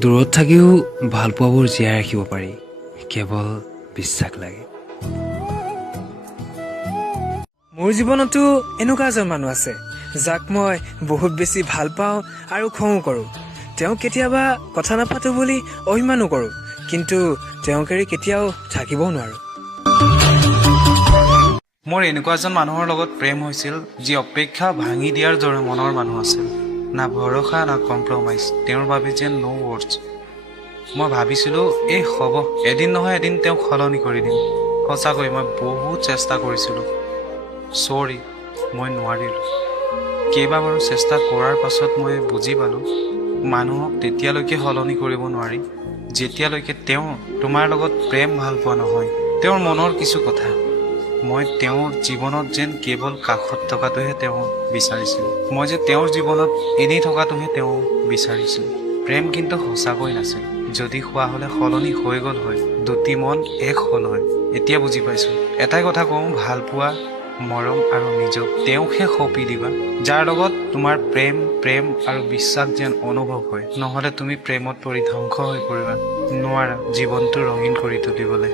দূৰত থাকিও ভাল পোৱাবোৰ জীয়াই ৰাখিব পাৰি, কেৱল বিশ্বাস লাগে। মোৰ জীৱনতো এনেকুৱা এজন মানুহ আছে যাক মই বহুত বেছি ভাল পাওঁ আৰু খঙো কৰোঁ। তেওঁ কেতিয়াবা কথা নাপাতো বুলি অভিমানো কৰোঁ, কিন্তু তেওঁক এৰি কেতিয়াও থাকিবও নোৱাৰোঁ। মোৰ এনেকুৱা এজন মানুহৰ লগত প্ৰেম হৈছিল যি অপেক্ষা ভাঙি দিয়াৰ দৰে মনৰ মানুহ আছিল। না ভৰসা না কম্প্ৰমাইজ, তেওঁৰ বাবে যেন ন' ৱৰ্ডছ। মই ভাবিছিলোঁ এই হ'ব, এদিন নহয় এদিন তেওঁক সলনি কৰি দিম। সঁচাকৈ মই বহুত চেষ্টা কৰিছিলোঁ। চৰি, মই নোৱাৰিলোঁ। কেইবাবাৰো চেষ্টা কৰাৰ পাছত মই বুজি পালোঁ মানুহক তেতিয়ালৈকে সলনি কৰিব নোৱাৰি যেতিয়ালৈকে তেওঁ তোমাৰ লগত প্ৰেম ভাল পোৱা নহয়। তেওঁৰ মনৰ কিছু কথা মই তেওঁৰ জীৱনত যেন কেৱল কাষত থকাটোহে তেওঁ বিচাৰিছিল। মই যে তেওঁৰ জীৱনত এনেই থকাটোহে তেওঁ বিচাৰিছিল। প্ৰেম কিন্তু সঁচাকৈ নাছিল। যদি হোৱা হ'লে সলনি হৈ গ'ল হয়, দুটি মন এক হ'ল হয়। এতিয়া বুজি পাইছোঁ। এটাই কথা কওঁ, ভাল পোৱা, মৰম আৰু নিজক তেওঁকহে সঁপি দিবা যাৰ লগত তোমাৰ প্ৰেম আৰু বিশ্বাস যেন অনুভৱ হয়। নহ'লে তুমি প্ৰেমত পৰি ধ্বংস হৈ পৰিবা। নোৱাৰা জীৱনটো ৰঙীন কৰি তুলিবলৈ।